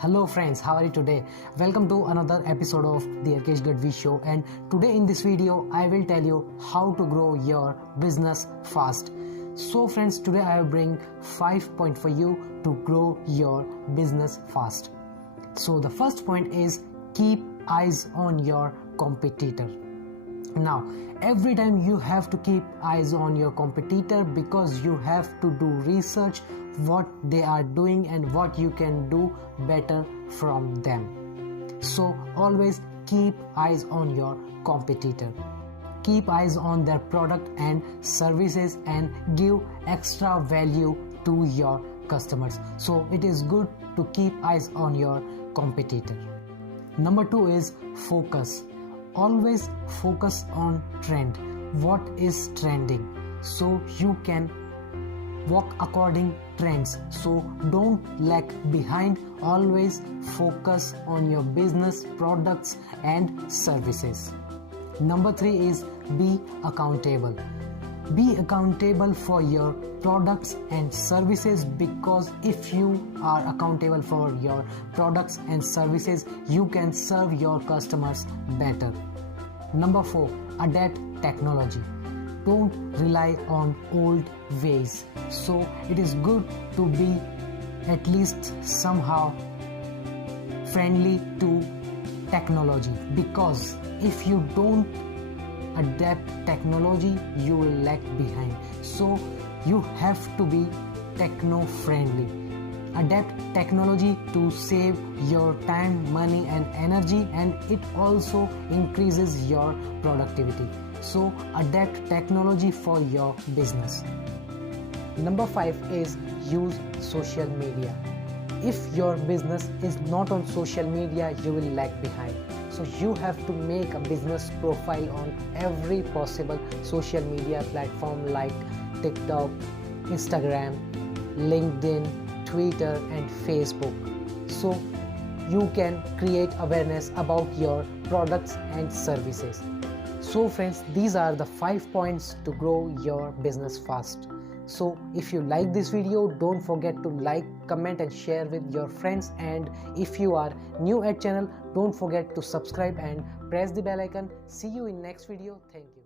Hello friends, how are you today? Welcome to another episode of the Arkesh Gadhvi show, and today in this video I will tell you how to grow your business fast. So friends, today I will bring 5 points for you to grow your business fast. So the first point is keep eyes on your competitor. Now every time you have to keep eyes on your competitor because you have to do research what they are doing and what you can do better from them. So always keep eyes on your competitor. Keep eyes on their product and services and give extra value to your customers. So it is good to keep eyes on your competitor. Number 2 is focus. Always focus on trend. What is trending? So you can walk according trends. So don't lag behind. Always focus on your business, products and services. Number 3 is be accountable. Be accountable for your products and services, because if you are accountable for your products and services, you can serve your customers better. Number 4, adapt technology. Don't rely on old ways. So it is good to be at least somehow friendly to technology, because if you don't adapt technology, you will lag behind. So you have to be techno friendly. Adapt technology to save your time, money and energy, and it also increases your productivity. So adapt technology for your business. Number 5 is use social media. If your business is not on social media, you will lag behind. So you have to make a business profile on every possible social media platform like TikTok, Instagram, LinkedIn, Twitter and Facebook. So you can create awareness about your products and services. So friends, these are the 5 points to grow your business fast. So if you like this video, don't forget to like, comment and share with your friends, and if you are new at channel, don't forget to subscribe and press the bell icon. See you in next video. Thank you.